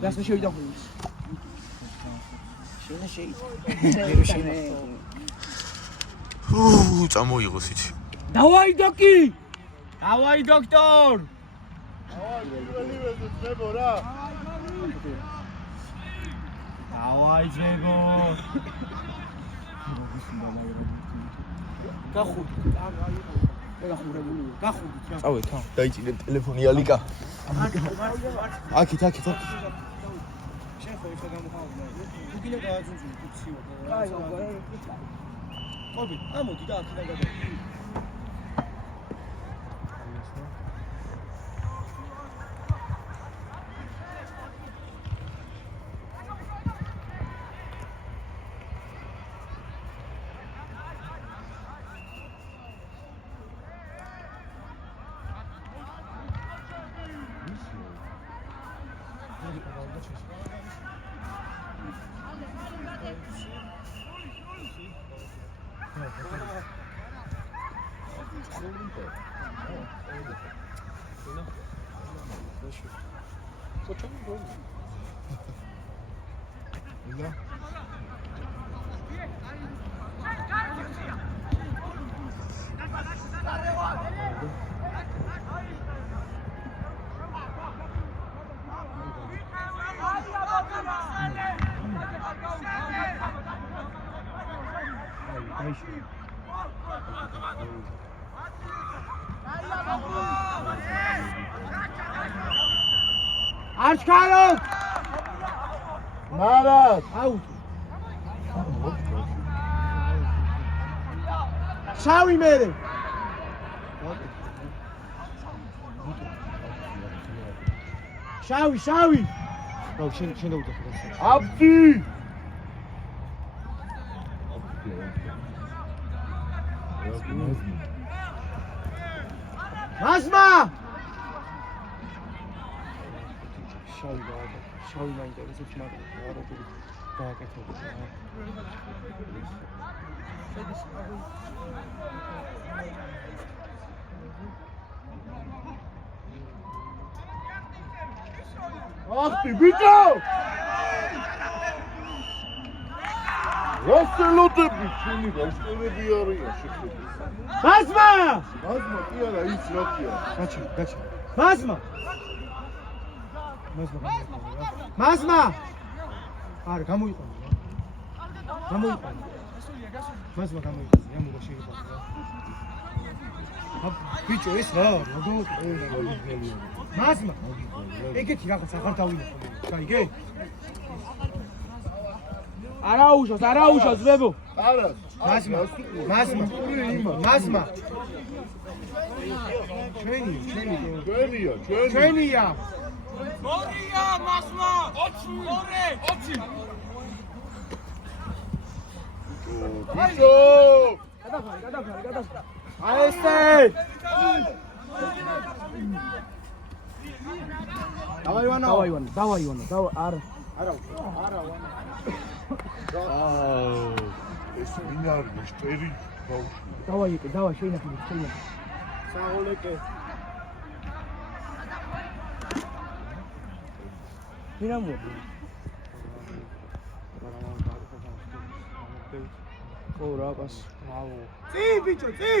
Das ist schön doch. Schön. წამოიღოს იცი. Давай, доки! Давай, доктор! დავай პირველი ვეძებო რა. Давай, ძეგო. გახურდი. გახურებული. გახურდით რა. წავედ ხა. დაიჭირე ტელეფონი ალიკა. აქეთ. შენ ხო ეხა გამოხალხდა. თუ გინდა გააძუნწული კუციო. აი, ყოფილი. ამოდი და აქედან გადა. Archkarov! Marat! Out! Shawi mere! Shawi! რა შენ დაუძახე. Abdi! Masma! შავი მაინტერესებს მაგრამ არაფერი დააკეთებია. Abdi, bitte! Rostelotები, შენი როსტელები არიან შეხედე. Masma! Mazma კი არა, ის რა ქვია? გაჩი. Masma! Masma! არა, გამოიყვანე რა. Masma გამოიყვანე, ამოდა შეიძლება რა. ბიჭო, ეს რა? Masma! ეგეთი რაღაც აღარ დავინახო. გაიგე? არაუშავს, ვებო. არა. Masma! ჩვენია. Morria, Masma! 20! Bicho! გადახარე. აი ესე! დავაი ვანა. არა. ეს ვინ არის? შტერი ბავშვი. დავაი, შეიძლება. საოლეკე. მირამო. ხო რა პას. ბრავო. წი ბიჭო, წი.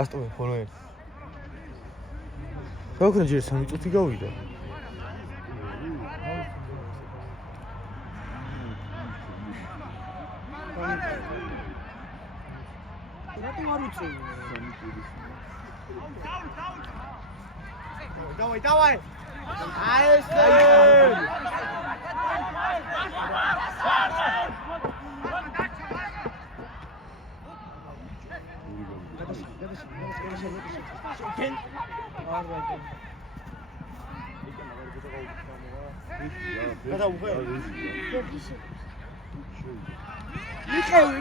ასტომე ფონოე. როგორ ჯერ 3 წუთი გავიდა. რატომ არ უწევი? დავაი. აი ესე.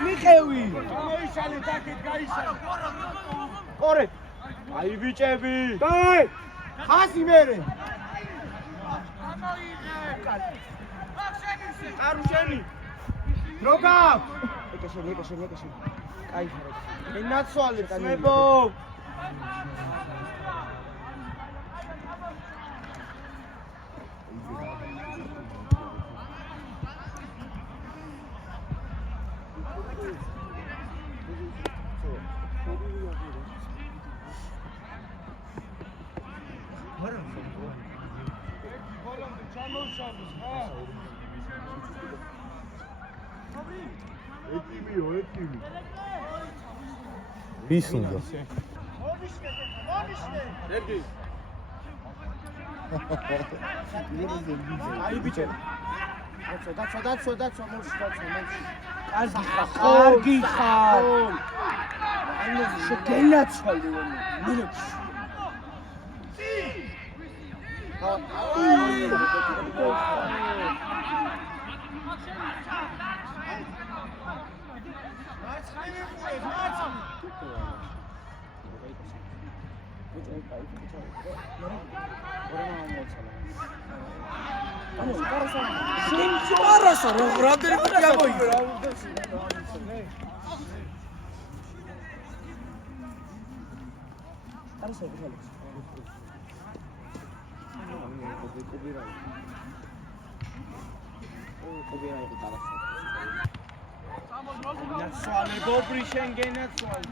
მიხევი. გამოიშალე დაკეთ გაიშალე. ყორე. აი ბიჭები. დაი. ხასი მერე. არუშენი. დროგა. ეკაშენი. კაი ხარ. ენაცვალე ხმებო. ეტიმი. ვის უნდა? აი ბიჭო. დაცვა მოშ. კარგი ხარ. ანუ შეგენაცვალე მინუტში. შენ რამდენი ხუთი ამოიღო? ნაცვალე ბობრი შენ გენაცვალე.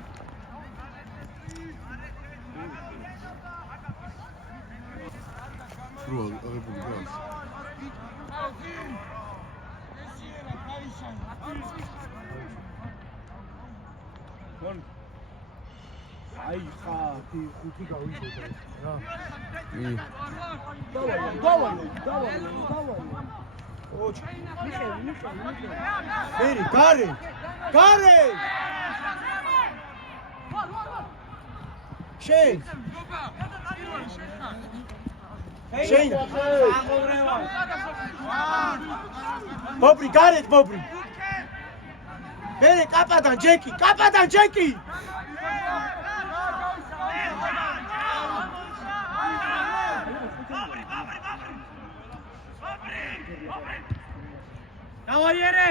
რო აღებული გას. აი ხა ხუთი გავიდოდა რა. დავალე. ოჩ. მიხევი. მერი, გარე. შენ. ბობრი, გარეთ ბობრი. მერე კაპადან ჯეკი. დავაიერე.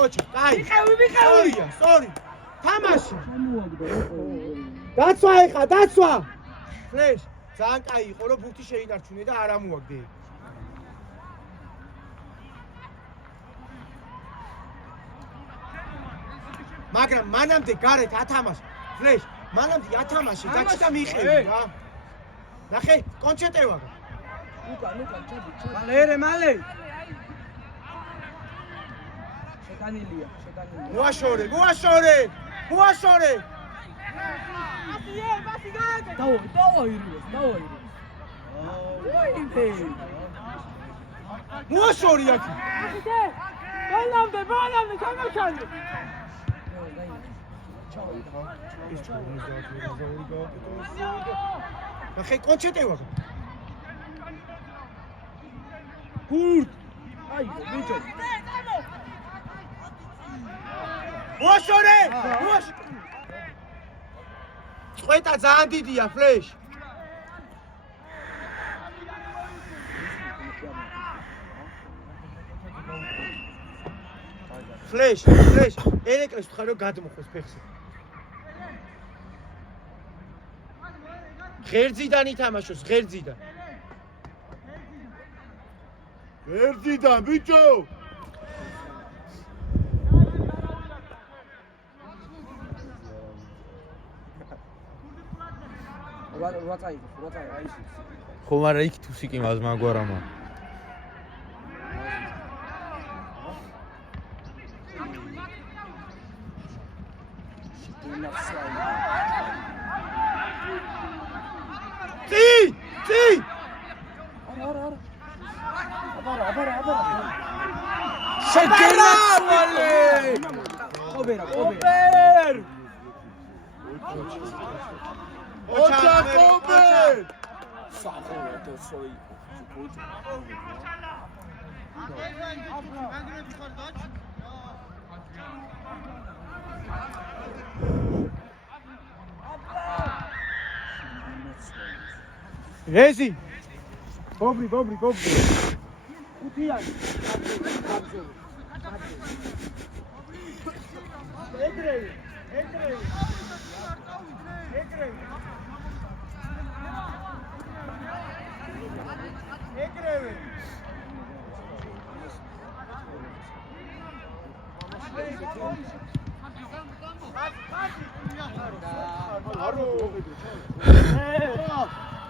ოჩ, კაი. მიხევი. სორი. თამაში. დაცვა. ფლეშ. ძალიან კაი იყო რომ ბურთი შეინარჩუნე და არ ამოაგდე. მაგრამ მანამდე გარეთ ათამაშ. ფლეშ, მანამდე ათამაში გაჩნდა მიყევი რა. ნახე, კონჩეტევა. მალე. შეტანილია. მოაშორე. დავაიროს. მოაშორი აქ. ბოლამდე ჩამოჩანდი. ნახე კონჩეტევა. გურდ. აი, ბიჭო. მოაშორე. წვეტა ძალიან დიდია ფლეშ. ფლეშ. ელექტროს ხარ რომ გადმოხოს ფეხზე. ღერძიდან ითამაშოს, ღერძიდან. ღერძიდან ბიჭო. ხო, მაგრამ იქ თუ სიკიმას მაგვარამა. წი! შეგენაცვალე! ყობერა. ოჩაკობერ! სახოვეთო სოი. რეზი. ბობრი. ხუთიანი.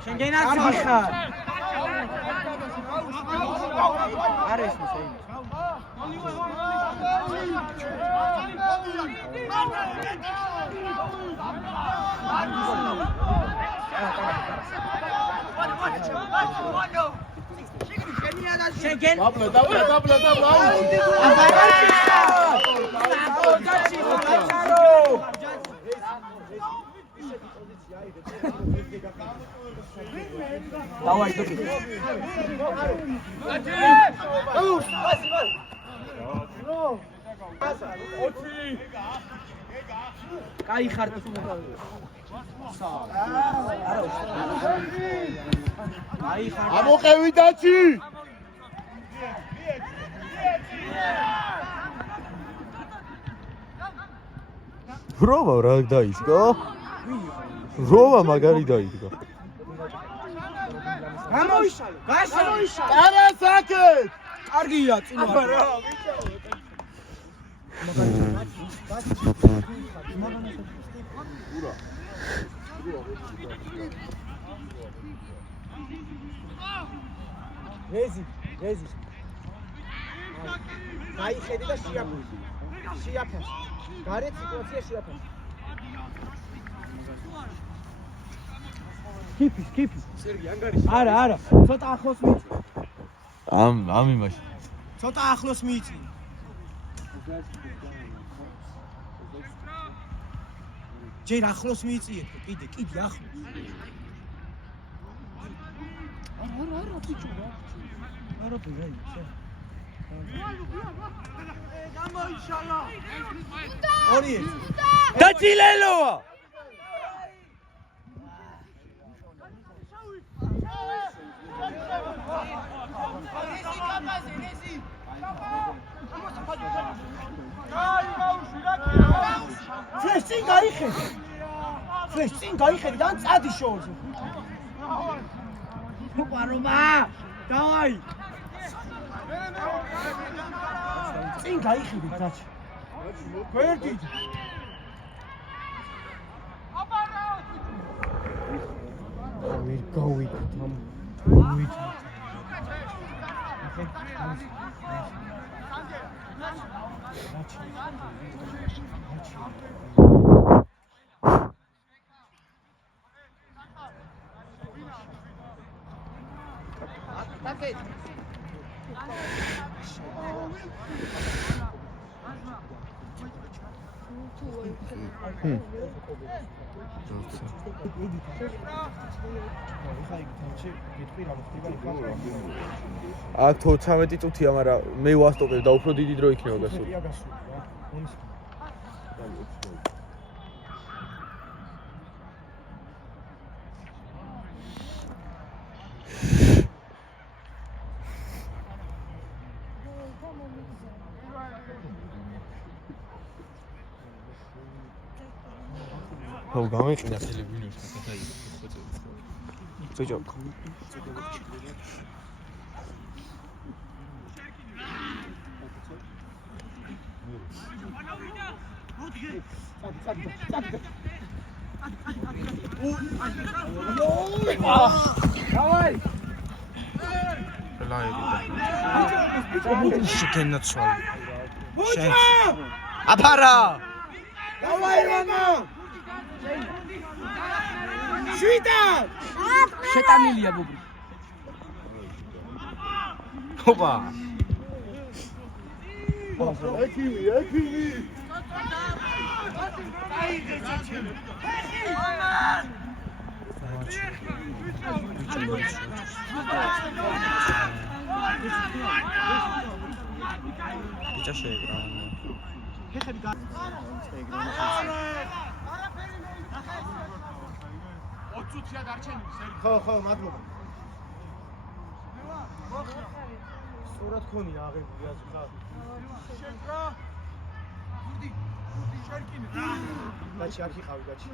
შენ გენაცი ხარ. არის მოსაი. შენ დაბლა. დავაი დოკი. კაი ხარ თუ ამოყევი დაჩი. როვა რა დაიდგა? როვა მაგარი დაიდგა. გამოიშალე. გამოიშალე. არა საკეთ. კარგია წინა. აბარა. რეზი. გაიხედე და შეაფას. გარეთ სიტუაცია შეაფას. კიპი. სერგი ანგარიში. არა. ცოტა ახლოს მიიწი. ამ იმაში. ცოტა ახლოს მიიწი. ჯერ ახლოს მიიწიეთ, კიდე ახლოს. არა, ბიჭო. არა, ბიჭო. გამოიშალა. ორი. დაჭილელოა. წინ გაიხედე და წადი შორზე. პარომა, დავაი. წინ გაიხედე დაჩი. გვერდი. ვერ გავიქით ამ. აქ 13 წუთია, მაგრამ მე ვასტოპებ და უფრო დიდი დრო იქნება გასული. ხო, გამეყიდა ტელევიზორს და ბიჭო. დავაი. შეგენაცვალე. შენ. აფარა. დავაი მამა. შვიდა. შეტანილია ბუბი. ჰოპა. ექიმი. ბიჭა შეეკრა. ხო, მადლობა. სურათ ქონია აღებული აზრი ხარ. შეკრა. დაჩი აქ იყავი დაჩი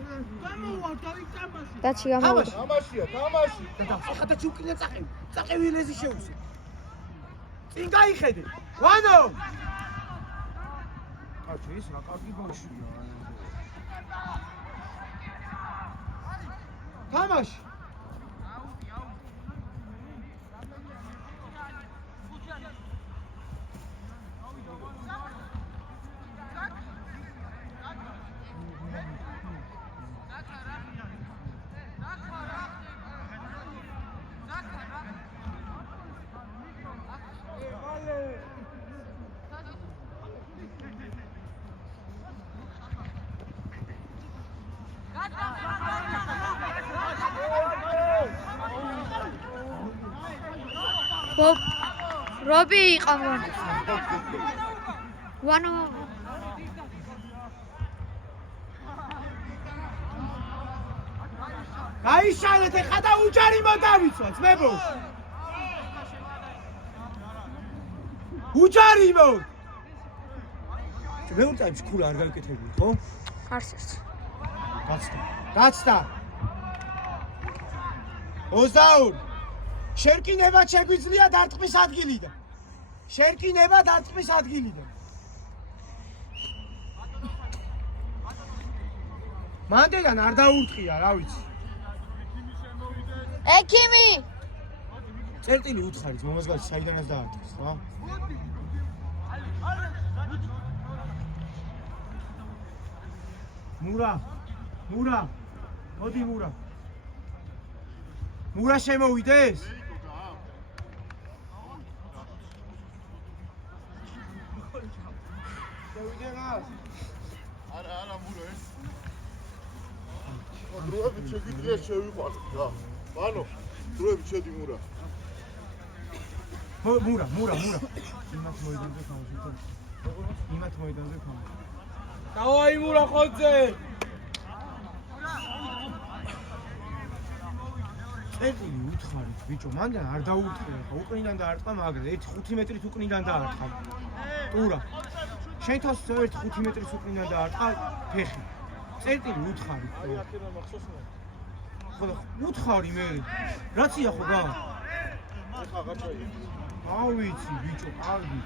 დაჩი გამოვიდა თამაშია, თამაში. და ხა დაჩი უკინა წაყევი ლეზი შეუსე წინ გაიხედე ვანო კაცი ის რა კარგი ბავშვია თამაში რობი იყავ ვანო გაიშალეთ ხა და უჯარი მოდავიცვა ძმებო უჯარი მო მე უტაიმს ქულა არ გაიკეთებული ხო არსებს გაცდა 22 შერკინება შეგვიძლია დარტყმის ადგილიდან შერკინება დარტყმის ადგილიდან მანდელან არ დაურტყია რა ვიცი ექიმი წერტილი უთხარით მომაზგალს საიდანაც დაარტყეს რა მურა მოდი მურა შემოვიდეს არა მურა ეს დროებით შეგიძლია შევიყვანოთ რა ბანო დროებით შედი მურა იმათ მოიდანზე ხომ დავაი მურა ხოძე წერტილი უთხარით ბიჭო მანდან არ დაურტყია ხა უკნიდან დაარტყა მაგრამ 1-5 მეტრით უკნიდან დაარტყა ტურა შენ თავს 1-5 მეტრის უკნიდან დაარტყა ფეხი წერტილი უთხარით ხო უთხარი მე რაცია ხო გა ხა გაჩაი ავიცი ბიჭო კარგი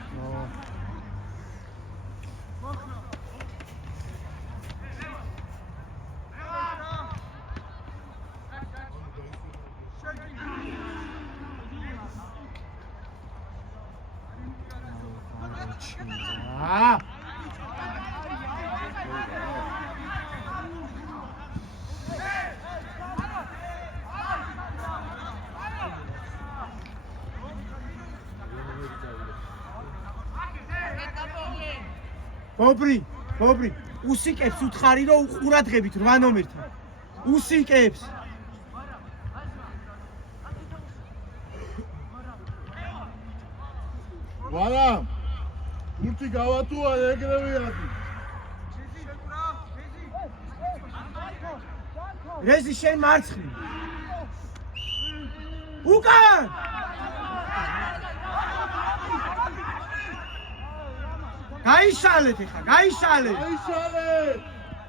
ბობრი უსიკებს უთხარი რომ უყურადღებით 8 ნომერთან უსიკებს ვარა ურთი გავატუა ეგრევე ადი რეზი შენ მარცხნი უკან გაიშალეთ ხა გაიშალეთ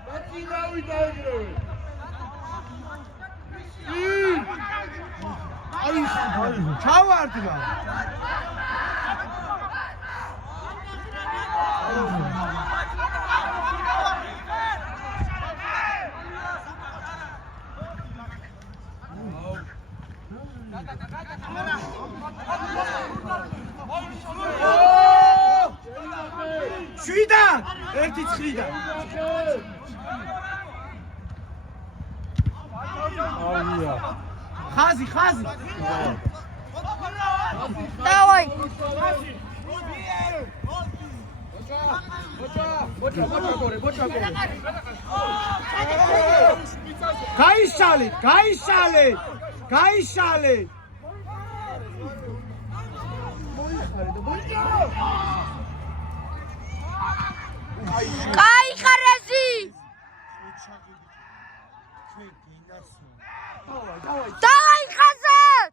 დაწინავი დაიგრევე ჩავარდნა შვიდან ერთი ცხრიდან ავია ხაზი დავაი გაიშალეთ კაი ხარეზი დავაი ხაზეთ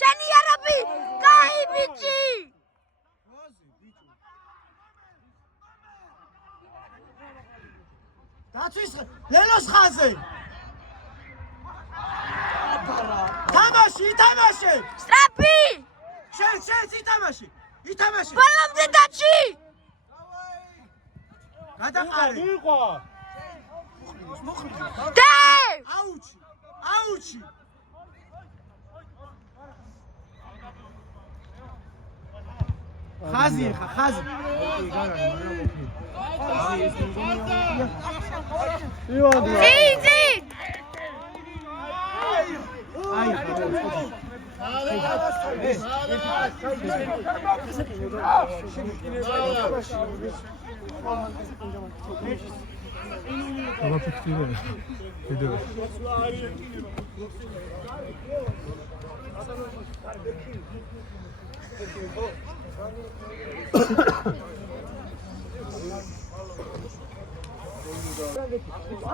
შენი არაბი კაი ბიჭი დაცვის ლელოს ხაზე. თამაში, ითამაშე. სტრაფი! შენ ითამაშე. ითამაშე. ბოლომდე დაჩი! გადაყარე. მიიღო. დე! აუჩი. ხაზი. ძი! აი,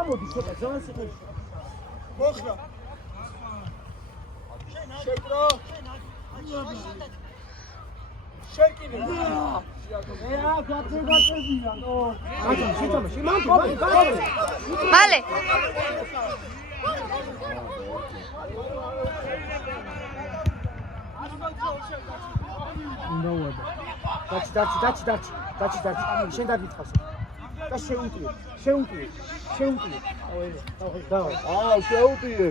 ამოდი ცოტა ზონას იყო. მოხლა. შეკრო. შეკინე. გაწევია, ნო. შეთამაში, მალე. დაჩი. შენ დაგითხავს. და შეუტიე. დავай. აა, შეუტიე.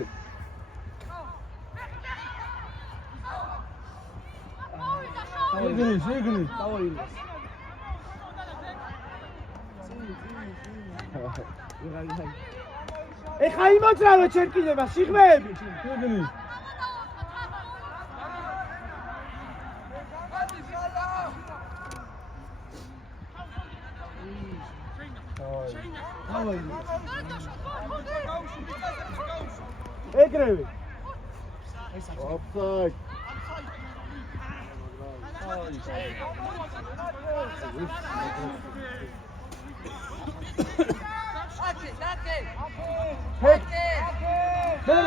შეგნი. ეხა იმოძრავე ჩერკინება სიღმეები. შეგნი. ეგრევე. ოფსაიდ.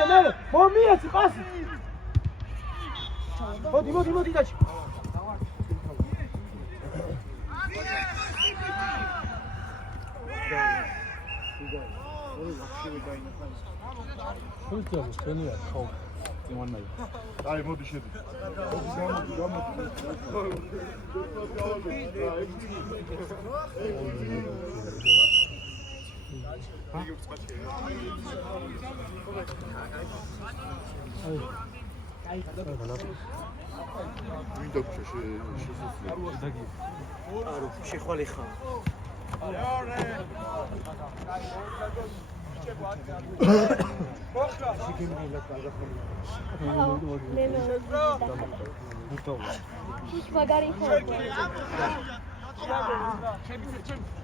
მერე, მომიეცი პასი. მოდი დაჩი. აი, მოდი შედი. მინდა შეხვალი ხარ. მაგარი ხარ.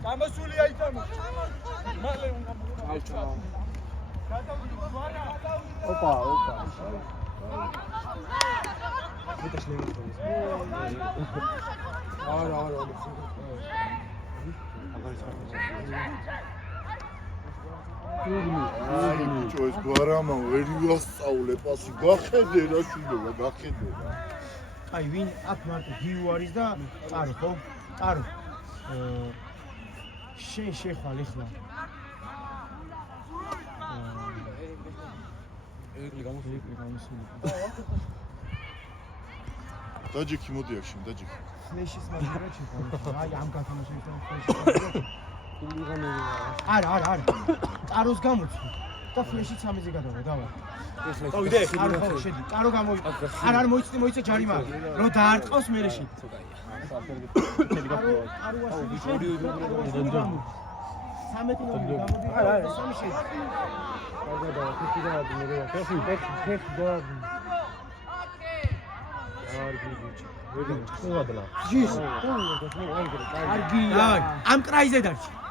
გამოსულია ითამაშ. მალე უნდა. ოპა. არა. აი, ბიჭო, ეს გვარამა ვერ იასწავლე პასი. გახედე რა შვილობა, გახედე. აი, ვინ აქ მარტო გიუ არის და წარო, ხო? წარო. შენ შეხვალ ეხლა. ეგრე გამოსული. დაჯიქი მოდი აქ შენ, დაჯიქი. ფლეშის მაგარა ჩეხვალ. აი, ამ გათამაშებთან ფლეშის. არა. წაროს გამოცი და ფლეშიც ამეზე გადავა, დავარ. გავიდე. არა, შედი. წარო გამოვიდა. არ მოიცე ჯარიმა. რო დაარტყავს მერე შენ. არა, სამი შედი.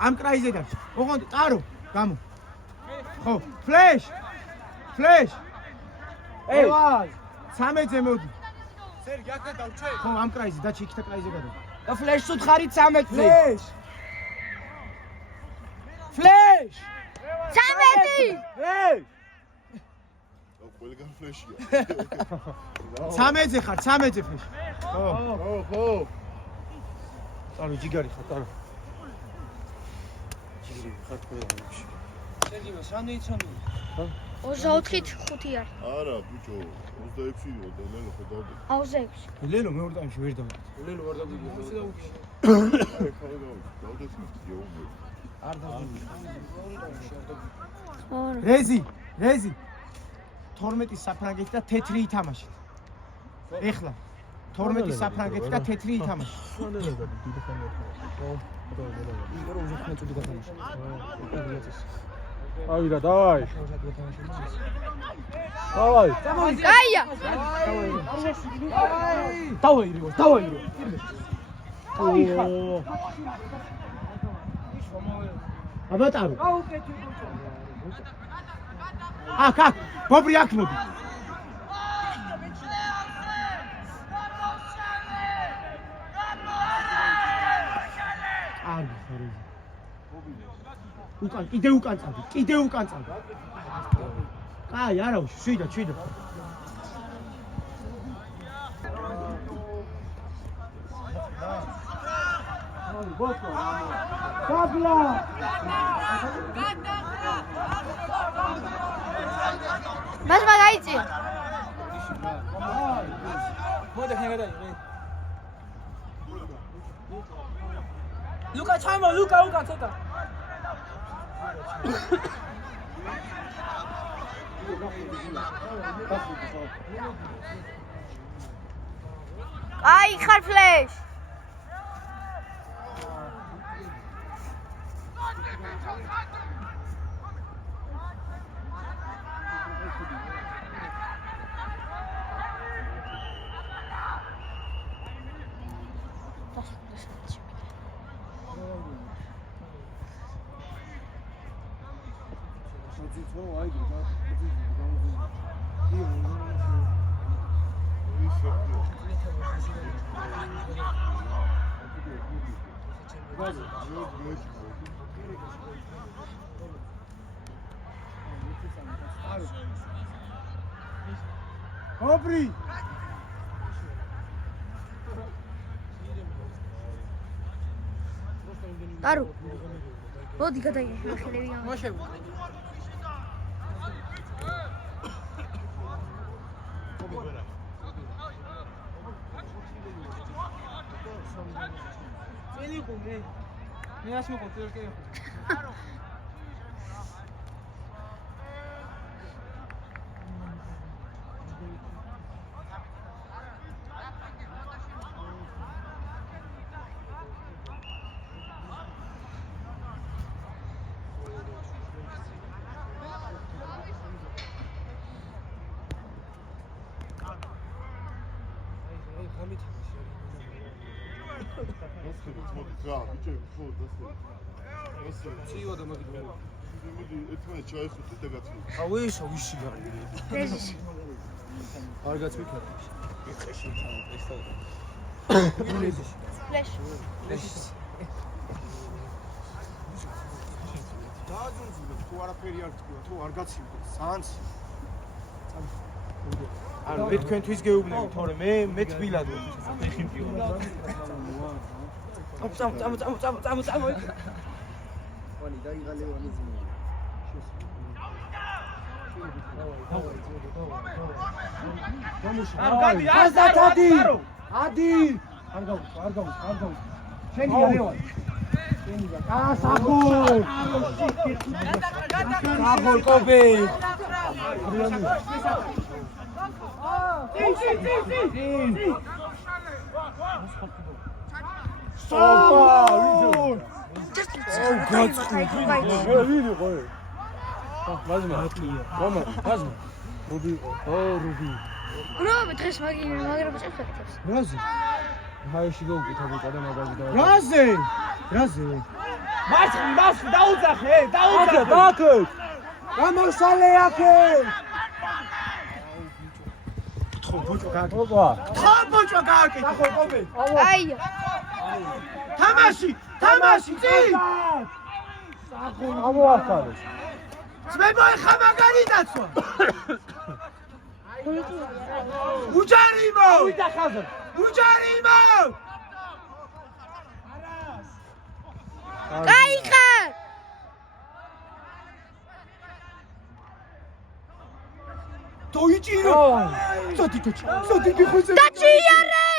ამ კრაიზე დარჩი. ოღონდ წარო, გამო. ხო, ფლეშ. ევაი, 13-ზე მოდი. სერგი აქა დავჩე. ხო, ამ კრაიზე და ჩიქთა კრაიზე გადა. და ფლეშს უთხარი 13-ზე. ფლეშ! 13! ყველგან ფლეშია. 13-ზე ხარ, 13-ზე ფლეშ. ხო. წარო ჯიგარი ხარ, წარო. სერგიმას რამდენი ცნობილი? 24-ით 5 არის. არა ბიჭო 26 იყო და ლელო ხო დავდე. 26. ლელო მეორე ტაიმში ვერ დავდი. ლელო ვარ დავდივარ. დავდეს მეუბნები. არ დავდივარ. რეზი 12 საფრანგეთი და თეთრი ითამაშე. ეხლა 12 საფრანგეთი და თეთრი ითამაშე. Avira, давай. Давай. კაია. დავაირიო. აბატარო. აქ, ბობრი აქ მოდი. არ ხარ. უკან, კიდე უკან წადი. კაი, არა, შვიდა. გაბლა. მას მაგაიწია. მოდი ხე გადაი. ლუკა ჩამო, ლუკა ცოტა. აი ხარ ფლეშ. ბობრი. დარო. მოდი გადაიღე ხელები ამ. მოშევი. მე ასე მიყო თერკე. ციო და მაგით მე. ერთმანეთს ჩაიხუტეთ და გაცნობთ. ავიშა ვიში გარი. რეზი. არ გაწვიქეთ. ეცეში ეს ფლეშ. დააძუნზულე თუ არაფერი არ თქვა, თუ არ გაცივდეთ სანს. ანუ მე თქვენთვის გეუბნები, თორე მე თბილად ვარ. წამო. ვანი დაიღალე ვანი ძმა. ადი. არ გაუ. შენია ლევან. საგოლ კობი. გროვე დღეს მაგრამ წέφეთებს. რაზე? ჰაიში გაუკეთა ბუტა და მაგაზი და. რაზე? მას დაუძახე, დაკე. გამოსალე აქე. ხო ბოჭო გააკეთე. აი. თამაში, წი. ამოახარეს. ძმებო ეხა მაგარი დაცვა. უჯარიმო. კაი ხარ. Toichiro. Sotito. Sotito. დაჩიარე!